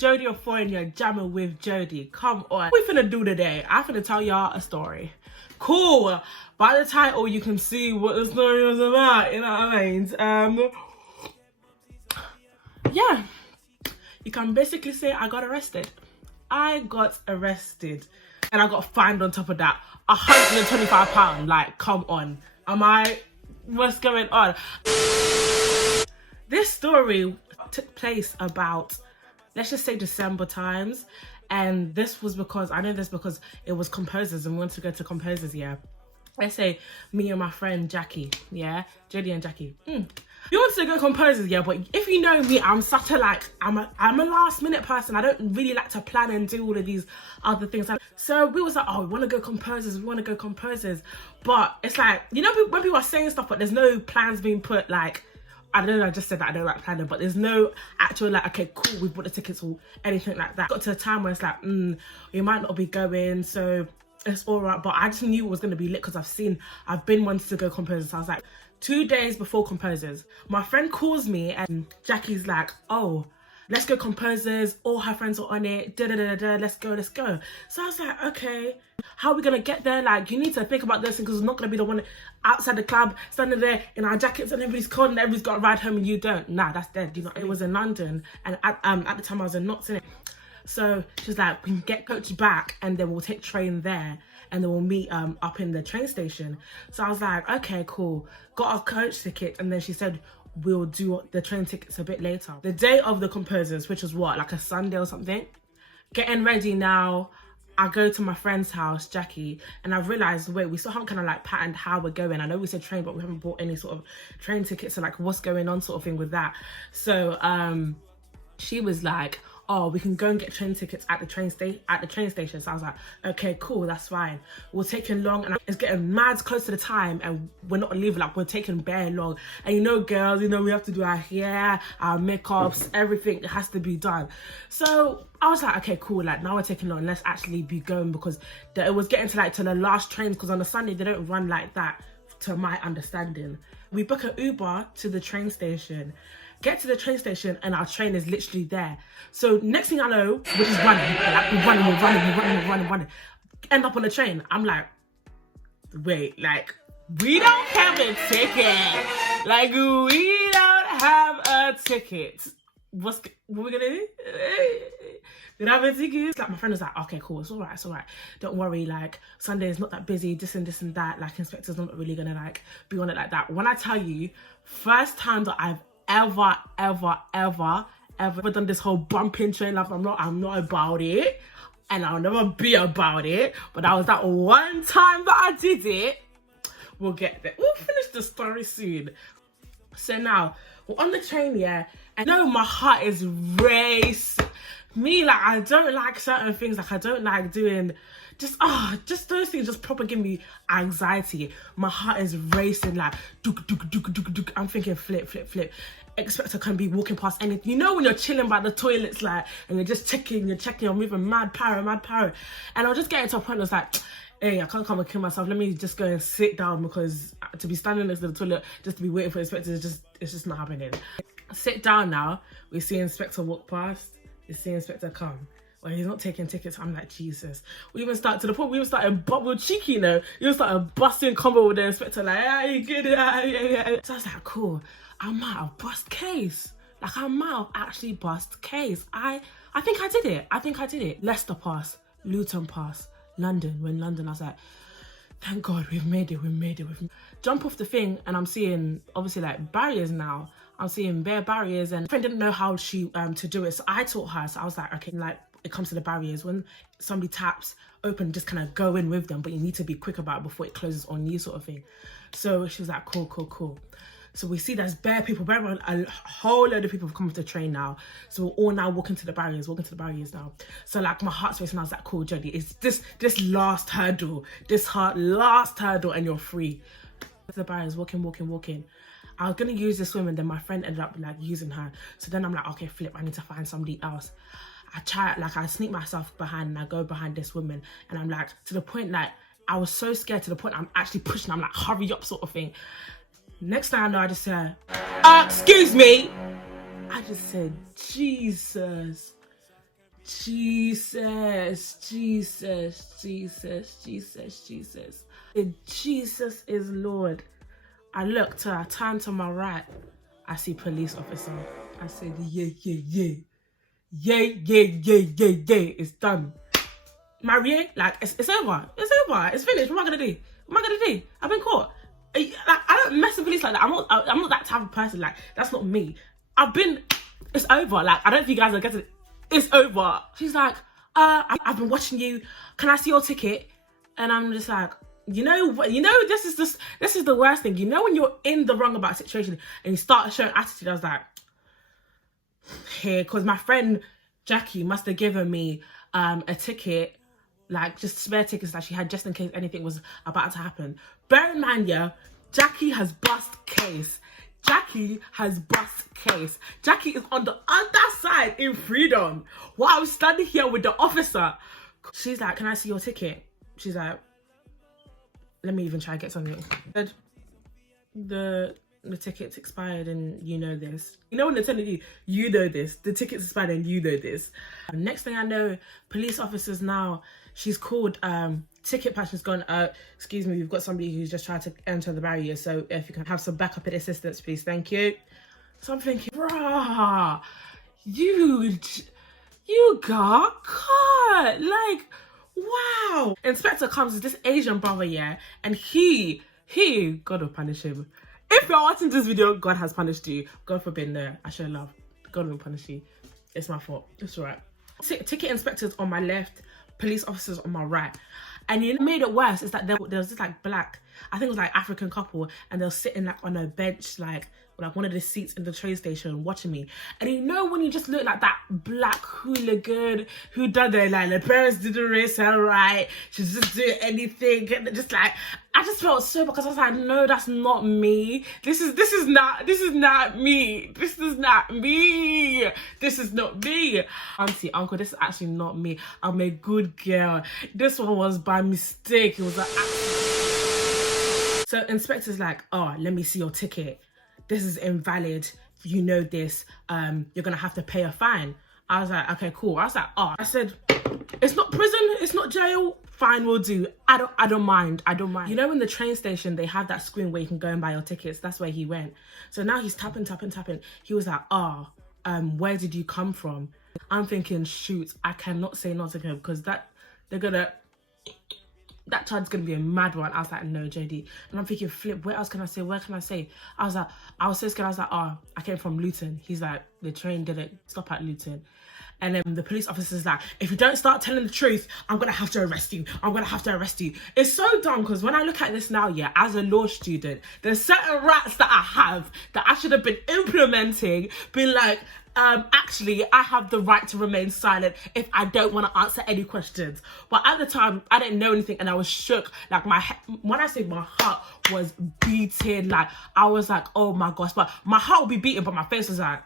Jodie or Foy and you're jamming with Jodie. Come on. What we finna do today? I'm finna tell y'all a story. Cool. By the title, you can see what the story was about, you know what I mean? Yeah. You can basically say I got arrested. I got arrested. And I got fined on top of that. £125. Like, come on. What's going on? This story took place about, let's just say, December times. And this was because, I know this because it was composers and we wanted to go to composers, yeah. Let's say me and my friend Jackie, yeah? Jodie and Jackie. We wanted to go composers, yeah, but if you know me, I'm such a I'm a last minute person. I don't really like to plan and do all of these other things. So we was like, oh, we want to go composers, but it's like, you know, when people are saying stuff but there's no plans being put, like, I don't know, I just said that I don't like planning, but there's no actual, like, okay, cool, we've bought the tickets or anything like that. Got to a time where it's like, we might not be going, so it's all right. But I just knew it was going to be lit because I've been wanting to go composers. So I was like, 2 days before composers, my friend calls me and Jackie's like, oh, let's go composers, all her friends are on it, let's go. So I was like, okay, how are we gonna get there? Like, you need to think about this because it's not gonna be the one outside the club standing there in our jackets and everybody's cold and everybody's got to ride home and you don't. Nah, that's dead. You know, it was in London and at the time I was in Knots, innit? So she's like, we can get coach back and then we'll take train there and then we'll meet up in the train station. So I was like, okay, cool. Got our coach ticket and then she said, we'll do the train tickets a bit later. The day of the composers, which was what, like a Sunday or something? Getting ready now. I go to my friend's house, Jackie, and I've realised, wait, we still haven't kind of like patterned how we're going. I know we said train, but we haven't bought any sort of train tickets, so like what's going on sort of thing with that. So she was like, oh, we can go and get train tickets at the train station. So I was like, okay, cool, that's fine. We're taking long and it's getting mad close to the time and we're not leaving, like we're taking bare long. And you know, girls, you know, we have to do our hair, our makeups, everything has to be done. So I was like, okay, cool, like now we're taking long, let's actually be going because it was getting to the last trains because on a Sunday they don't run like that to my understanding. We book an Uber to the train station. Get to the train station and our train is literally there. So next thing I know, we're just running. Like we're running. End up on the train. I'm like, wait, like, we don't have a ticket. Like, we don't have a ticket. What we gonna do? We don't have a ticket. Like, my friend was like, okay, cool, it's all right. Don't worry, like, Sunday is not that busy, this and that. Like, inspector's not really gonna, like, be on it like that. When I tell you, first time that I've ever done this whole bumping train, like I'm not about it and I'll never be about it, but that was that one time that I did it. We'll get there, we'll finish the story soon. So now we're on the train, yeah, and I know my heart is racing. Me, like, I don't like certain things, like I don't like doing just those things just proper give me anxiety. My heart is racing, like duk. I'm thinking flip. Expector can be walking past anything. You know when you're chilling by the toilets, like, and you're just checking, you're moving mad power. And I'll just get to a point that's like, hey, I can't come and kill myself. Let me just go and sit down because to be standing next to the toilet just to be waiting for inspector it's just not happening. Sit down now. We see inspector walk past. We see inspector come. Well, he's not taking tickets. I'm like, Jesus. We even started to the point we even started we're cheeky, you know. We even started busting combo with the inspector, like, yeah, you get it. Yeah. So I was like, cool. I might have bust case. Like, I might have actually bust case. I think I did it. Leicester pass, Luton pass, London. We're in London. I was like, thank God, we've made it. Jump off the thing and I'm seeing, obviously, like, barriers now. I'm seeing bare barriers and my friend didn't know how to do it. So I taught her. So I was like, okay, like, it comes to the barriers. When somebody taps, open, just kind of go in with them, but you need to be quick about it before it closes on you sort of thing. So she was like, cool. So we see there's bare people, a whole load of people have come off the train now. So we're all now walking to the barriers now. So like my heart's racing, I was like, cool, Jodie, it's this last hurdle, and you're free. To the barriers, walking. I was gonna use this woman, then my friend ended up like using her. So then I'm like, okay, flip, I need to find somebody else. I sneak myself behind and I go behind this woman and I'm like, to the point, like, I was so scared to the point I'm actually pushing, I'm like, hurry up sort of thing. Next thing I know, I just said, excuse me. I just said, Jesus. Jesus, Jesus, Jesus, Jesus, Jesus. If Jesus is Lord. I looked, I turned to my right. I see police officer. I said, yeah, yeah, yeah. Yeah, yeah, yeah, yeah, yeah. It's done. Marie, like, it's over. It's over. It's finished. What am I gonna do? What am I gonna do? I've been caught. Like, I don't mess with police like that. I'm not that type of person. Like, that's not me. It's over. Like, I don't think you guys are getting it. It's over. She's like, I've been watching you. Can I see your ticket? And I'm just like, this is the worst thing. You know, when you're in the wrong about a situation and you start showing attitude, I was like, here, because my friend Jackie must have given me a ticket, like just spare tickets that she had just in case anything was about to happen. Bear in mind, yeah, Jackie has bust case. Jackie is on the other side in freedom while I was standing here with the officer. She's like, can I see your ticket? She's like, let me even try to get something. The ticket's expired and you know this. You know when they're telling you, you know this. The ticket's expired and you know this. Next thing I know, police officers now, she's called, ticket passion's gone, excuse me, we've got somebody who's just tried to enter the barrier. So if you can have some backup and assistance, please, thank you. So I'm thinking, bruh, you got caught. Like, wow. Inspector comes with this Asian brother, yeah, and he, God will punish him. If you're watching this video, God has punished you. God forbid, no, I show love. God will punish you. It's my fault. It's all right. Ticket inspectors on my left, police officers on my right. And you know, made it worse is that there was this like black, I think it was like African couple, and they were sitting like on a bench, like one of the seats in the train station watching me. And you know when you just look like that black hooligan who done it, like the parents didn't raise her right, she's just doing anything, and just like, I just felt so, because I was like, no, that's not me. This is not me. This is not me. This is not me. Auntie, uncle, this is actually not me. I'm a good girl. This one was by mistake. It was an accident. So inspector's like, oh, let me see your ticket. This is invalid. You know this. You're gonna have to pay a fine. I was like, okay, cool. I was like, oh, I said, it's not prison, it's not jail. Fine, we'll do. I don't mind. You know, in the train station, they have that screen where you can go and buy your tickets. That's where he went. So now he's tapping. He was like, where did you come from? I'm thinking, shoot, I cannot say not to him because that child's gonna be a mad one. I was like, no, JD. And I'm thinking, flip, where else can I say? Where can I say? I was so scared. I was like, I came from Luton. He's like, the train didn't stop at Luton. And then the police officer's like, if you don't start telling the truth, I'm gonna have to arrest you. It's so dumb because when I look at this now, yeah, as a law student, there's certain rights that I have that I should have been implementing, being like, actually, I have the right to remain silent if I don't want to answer any questions. But at the time, I didn't know anything and I was shook. Like when I say my heart was beating, like I was like, oh my gosh, but my heart would be beating, but my face was like,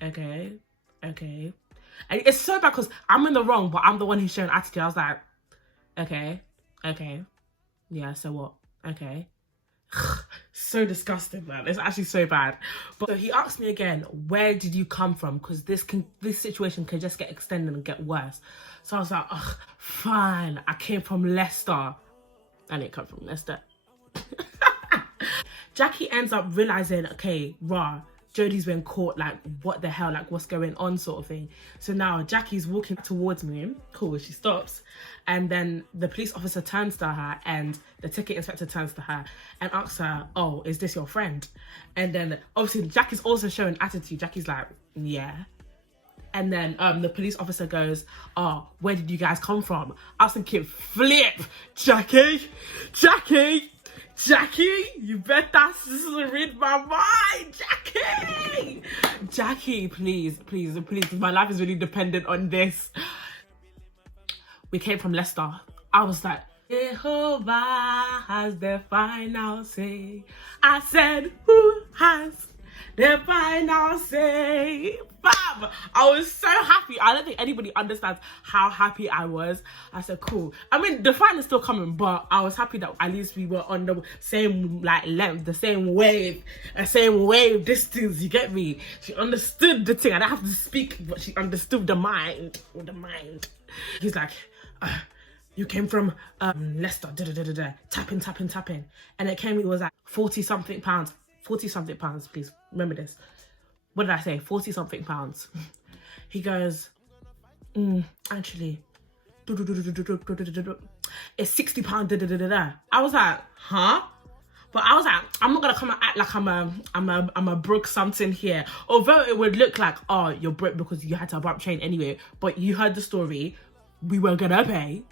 okay. And it's so bad because I'm in the wrong, but I'm the one who's showing attitude. I was like, okay. Yeah, so what? Okay. So disgusting, man. It's actually so bad. But so he asked me again, where did you come from? Because this situation can just get extended and get worse. So I was like, ugh, fine. I came from Leicester. I didn't come from Leicester. Jackie ends up realizing, okay, Jodie's been caught, like, what the hell, like, what's going on, sort of thing. So now Jackie's walking towards me. Cool, she stops. And then the police officer turns to her and the ticket inspector turns to her and asks her, oh, is this your friend? And then, obviously, Jackie's also showing attitude. Jackie's like, yeah. And then the police officer goes, oh, where did you guys come from? I was thinking, flip, Jackie, you better read my mind, Jackie, please, my life is really dependent on this. We came from Leicester. I was like, Jehovah has the final say. I said, who has the final say. Bam! I was so happy. I don't think anybody understands how happy I was. I said, cool. I mean, the final is still coming, but I was happy that at least we were on the same like length, the same wave distance. You get me? She understood the thing. I don't have to speak, but she understood the mind. He's like, you came from Leicester, tapping, and it was like 40 something pounds, please remember this. What did I say? 40 something pounds. He goes, actually, it's 60 pounds. I was like, huh? But I was like, I'm not gonna come and act like I'm a broke something here. Although it would look like, oh, you're broke because you had to abrupt chain anyway. But you heard the story. We were gonna pay,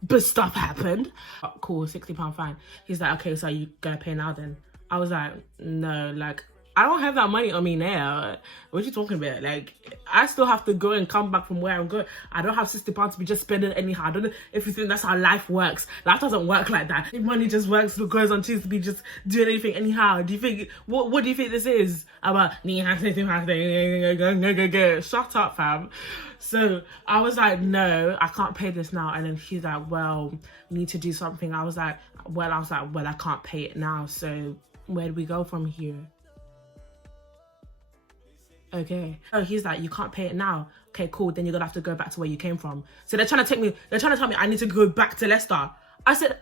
but stuff happened. Oh, cool, £60 fine. He's like, okay, so you gonna pay now then? I was like, no, like, I don't have that money on me now. What are you talking about? Like, I still have to go and come back from where I'm going. I don't have £60 to be just spending anyhow. I don't know if you think that's how life works. Life doesn't work like that. If money just works, goes on to be just doing anything anyhow. Do you think, what do you think this is? About, shut up, fam. So I was like, no, I can't pay this now. And then she's like, well, we need to do something. I was like, well, I can't pay it now. So where do we go from here? Okay. So he's like, you can't pay it now. Okay, cool. Then you're gonna have to go back to where you came from. So they're trying to tell me I need to go back to Leicester. I said,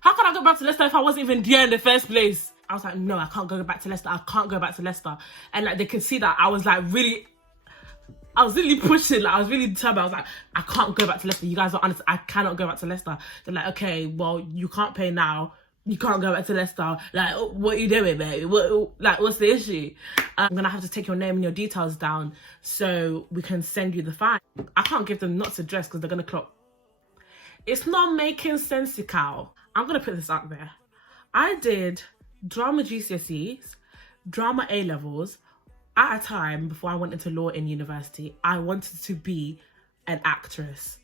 how can I go back to Leicester if I wasn't even there in the first place? I was like, no, I can't go back to Leicester. I can't go back to Leicester. And like, they can see that I was really pushing, like I was really determined. I was like, I can't go back to Leicester. You guys don't understand. I cannot go back to Leicester. They're like, okay, well, you can't pay now. You can't go back to Leicester. Like, what are you doing, babe? What's the issue? I'm gonna have to take your name and your details down so we can send you the fine. I can't give them Knott's address because they're gonna clock. It's not making sense, Cal. I'm gonna put this out there. I did drama GCSEs, drama A-levels. At a time before I went into law in university, I wanted to be an actress.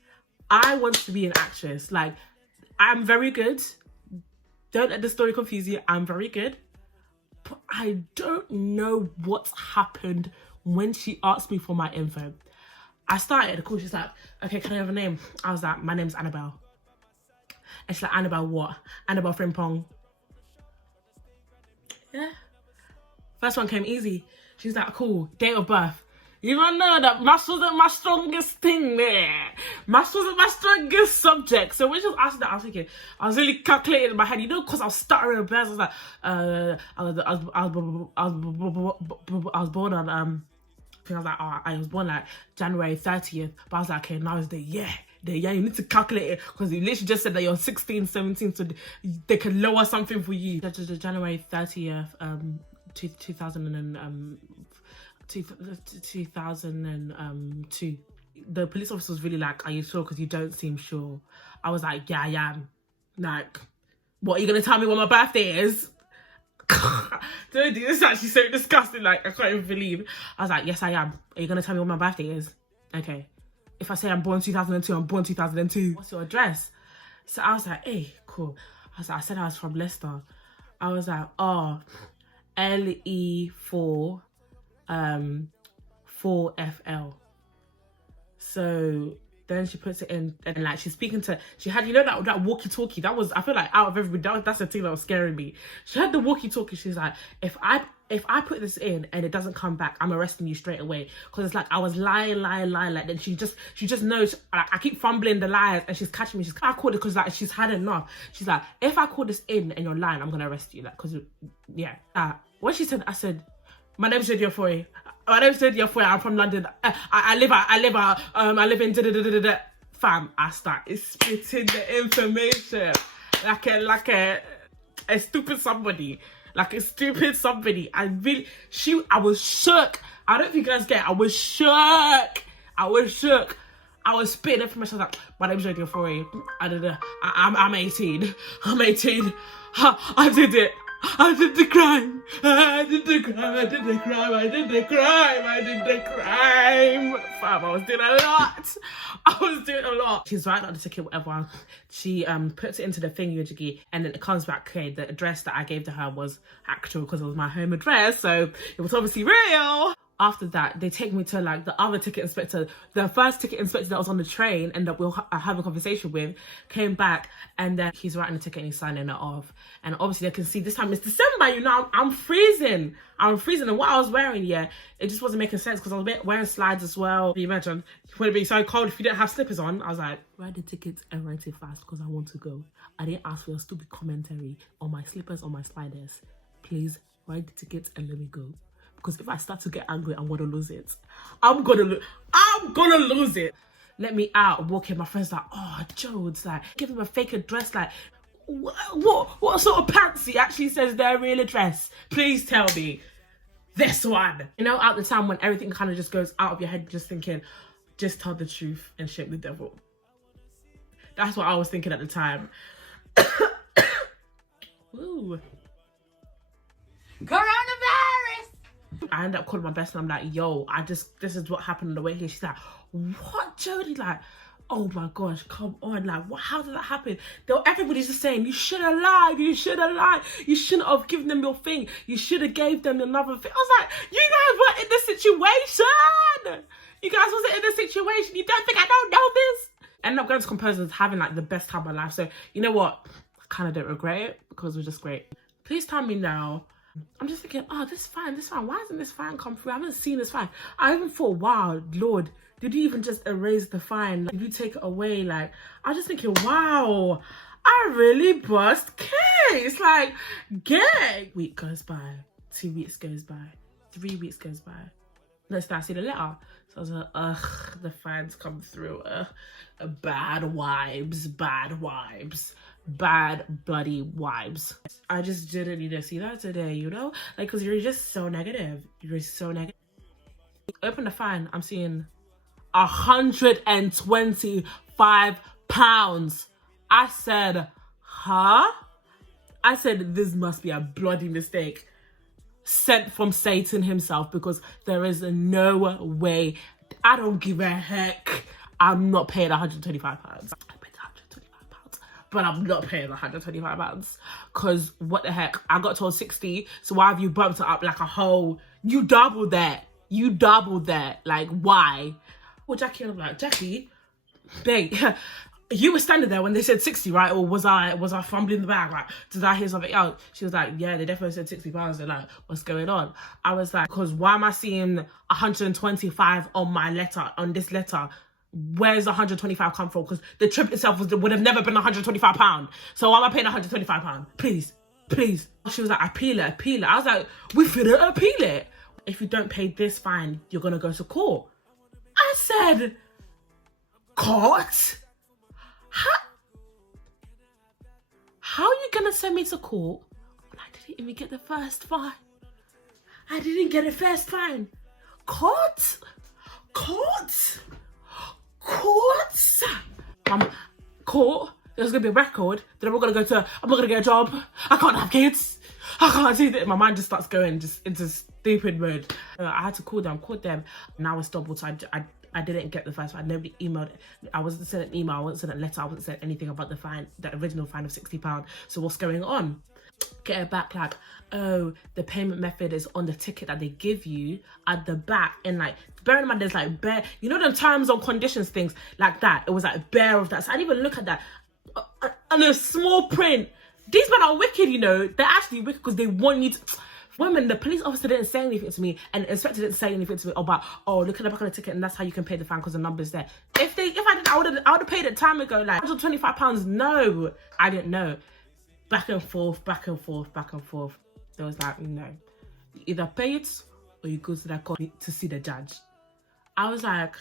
Like, I'm very good. Don't let the story confuse you. I'm very good. But I don't know what's happened when she asked me for my info. I started the call. She's like, okay, can I have a name? I was like, my name's Annabelle. And she's like, Annabelle what? Annabelle Frimpong. Yeah. First one came easy. She's like, cool, date of birth. You don't know that maths wasn't my strongest thing there. Maths wasn't my strongest subject. So when she was asking that, I was thinking, I was really calculating in my head, you know, because I was stuttering a bit. I was like, I was born on, I was like, oh, I was born like January 30th. But I was like, okay, now it's the year. You need to calculate it because you literally just said that you're 16, 17, so they can lower something for you. January 30th, 2002. The police officer was really like, are you sure? Because you don't seem sure. I was like, yeah, I am. Like, what, are you going to tell me what my birthday is? Dude, this is actually so disgusting. Like, I can't even believe. I was like, yes, I am. Are you going to tell me what my birthday is? Okay. If I say I'm born 2002, I'm born 2002. What's your address? So I was like, hey, cool. I said I was from Leicester. I was like, oh, LE4 4FL. So then she puts it in, and like she's speaking to, she had, you know, that walkie-talkie. That was, I feel like out of everybody, that's the thing that was scaring me. She had the walkie-talkie. She's like, if I put this in and it doesn't come back, I'm arresting you straight away. Because it's like I was lying. Like then she just knows. Like, I keep fumbling the lies, and she's catching me. I called it because like she's had enough. She's like, if I call this in and you're lying, I'm gonna arrest you. Like, because yeah. What she said, I said, my name's Jodia Foy. I'm from London. I live in fam. I started spitting the information like a stupid somebody. Like a stupid somebody. I was shook. I don't think you guys get it. I was shook. I was spitting information. I was like, my name's Jodia Foy. I'm 18. I did it. I did the crime. I did the crime. I did the crime. I did the crime. I did the crime. Fam, I was doing a lot. I was doing a lot. She's writing on the ticket, whatever. She puts it into the thingy, and then it comes back. Okay, the address that I gave to her was actual because it was my home address, so it was obviously real. After that, they take me to like the other ticket inspector. The first ticket inspector that was on the train and that we'll have a conversation with came back, and then he's writing the ticket and he's signing it off. And obviously they can see this time it's December, you know, I'm freezing. I'm freezing. And what I was wearing, yeah, it just wasn't making sense because I was wearing slides as well. Can you imagine? It would be so cold if you didn't have slippers on. I was like, write the ticket and write it fast because I want to go. I didn't ask for your stupid commentary on my slippers or my sliders. Please write the ticket and let me go. Because if I start to get angry, I'm gonna lose it. I'm gonna lose it. Let me out, walk in. My friend's like, oh, Jodes, like, give him a fake address. Like, what sort of pants he actually says their real address? Please tell me. This one. You know, at the time when everything kind of just goes out of your head, just thinking, just tell the truth and shame the devil. That's what I was thinking at the time. Ooh. Coronavirus! I end up calling my best and I'm like, yo, this is what happened on the way here. She's like, what, Jodie? Like, oh my gosh, come on. Like, how did that happen? Everybody's just saying, you should have lied. You should have lied. You shouldn't have given them your thing. You should have gave them another thing. I was like, you guys were in this situation. You guys wasn't in this situation. You don't think I don't know this? I ended up going to composers, having like the best time of my life. So, you know what? I kind of don't regret it because it was just great. Please tell me now. I'm just thinking, oh, this fine. Why hasn't this fine come through? I haven't seen this fine. I even thought, wow, Lord, did you even just erase the fine? Like, did you take it away? Like, I was just thinking, wow, I really bust case. Like, gang. Week goes by, 2 weeks goes by, 3 weeks goes by. Let's start see the letter. So I was like, ugh, the fines come through. Bad vibes, bad bloody vibes. I just didn't need to see that today, you know? Like, because you're just so negative. You're so negative. Open the fine, I'm seeing £125. I said, huh? I said, this must be a bloody mistake sent from Satan himself, because there is no way. I don't give a heck. I'm not paying £125. But I'm not paying £125 because what the heck? I got told 60, so why have you bumped it up like a whole? You doubled that. Like, why? Well, Jackie, I'm like, Jackie, babe, you were standing there when they said 60, right? Or was I fumbling the bag? Like, did I hear something else? She was like, yeah, they definitely said £60. And like, what's going on? I was like, because why am I seeing 125 on my letter, on this letter? Where's 125 come from? Because the trip itself would have never been £125. So why am I paying £125? Please. She was like, appeal it. I was like, we finna appeal it. If you don't pay this fine, you're gonna go to court. I said, court? How are you gonna send me to court when I didn't even get the first fine? I didn't get a first fine. Court? Court, there's gonna be a record, then I'm not gonna get a job, I can't have kids, I can't do that. My mind just starts going just into stupid mode. I had to call them, now it's double, so I didn't get the first fine. Nobody emailed it. I wasn't sent an email, I wasn't sent a letter, I wasn't sent anything about the fine, the original fine of £60. So what's going on? Get it back, like, oh, the payment method is on the ticket that they give you at the back, and like, bear in mind, there's like you know, the terms and conditions things like that. It was like bare of that. So I didn't even look at that. And a small print. These men are wicked, you know. They're actually wicked because they want you to. Women, the police officer didn't say anything to me, and the inspector didn't say anything to me about, oh, look at the back of the ticket, and that's how you can pay the fine because the number's there. If I did, I would have paid it time ago. Like, £125. No, I didn't know. Back and forth. There was like, no, you either pay it or you go to that court to see the judge. I was like,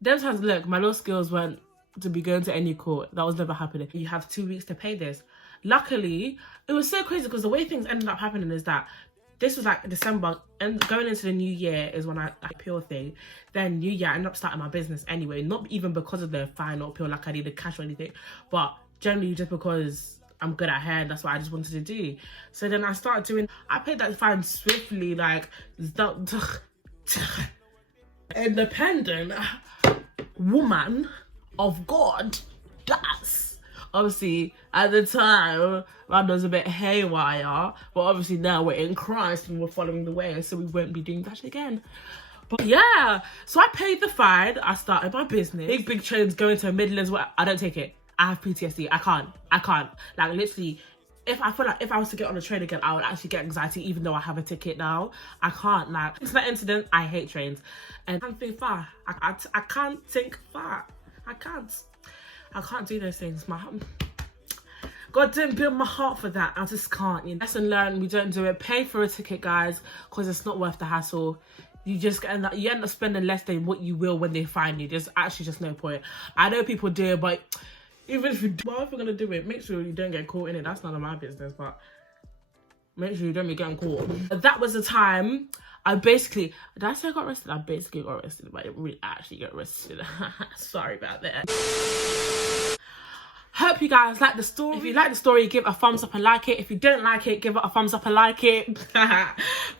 those times, look, my law skills weren't to be going to any court. That was never happening. You have 2 weeks to pay this. Luckily, it was so crazy because the way things ended up happening is that this was like December, and going into the new year is when I appeal thing. Then new year, I ended up starting my business anyway, not even because of the fine or appeal, like I needed cash or anything, but generally just because I'm good at hair, and that's what I just wanted to do. So then I started doing, I paid that fine swiftly, like, independent woman of God. That's obviously at the time that was a bit haywire, but obviously now we're in Christ and we're following the way, so we won't be doing that again. But yeah, so I paid the fine. I started my business. Big trains going to Midlands where I don't take it. I have PTSD. I can't. Like, literally, if I feel like if I was to get on a train again, I would actually get anxiety, even though I have a ticket now. I can't. Like, since that incident, I hate trains. And I can't think far. I can't think far. I can't do those things. God didn't build my heart for that. I just can't. You know? Lesson learned, we don't do it. Pay for a ticket, guys, because it's not worth the hassle. You just end up spending less than what you will when they find you. There's actually just no point. I know people do it, but even if you do, well, if you're gonna do it, make sure you don't get caught in it. That's none of my business, but make sure you don't be getting caught. That was the time I basically, did I say I got arrested? I basically got arrested, but I didn't really actually get arrested. Sorry about that. Hope you guys like the story. If you like the story, give a thumbs up and like it. If you don't like it, give it a thumbs up and like it.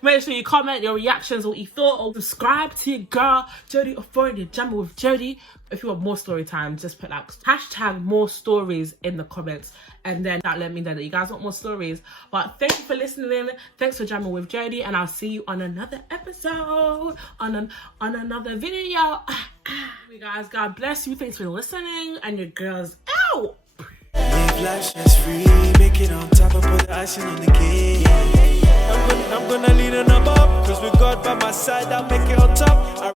Make sure you comment your reactions, what you thought, or subscribe to your girl Jodie Authority, Jammer with Jodie. If you want more story time, just put like hashtag more stories in the comments, and then that let me know that you guys want more stories. But thank you for listening. Thanks for jamming with Jodie, and I'll see you on another episode, on another video. You guys, God bless you. Thanks for listening, and your girl's out. Live life stress free, make it on top and put the icing on the cake. I'm gonna lead and I'm up, cause with God by my side, I'll make it on top.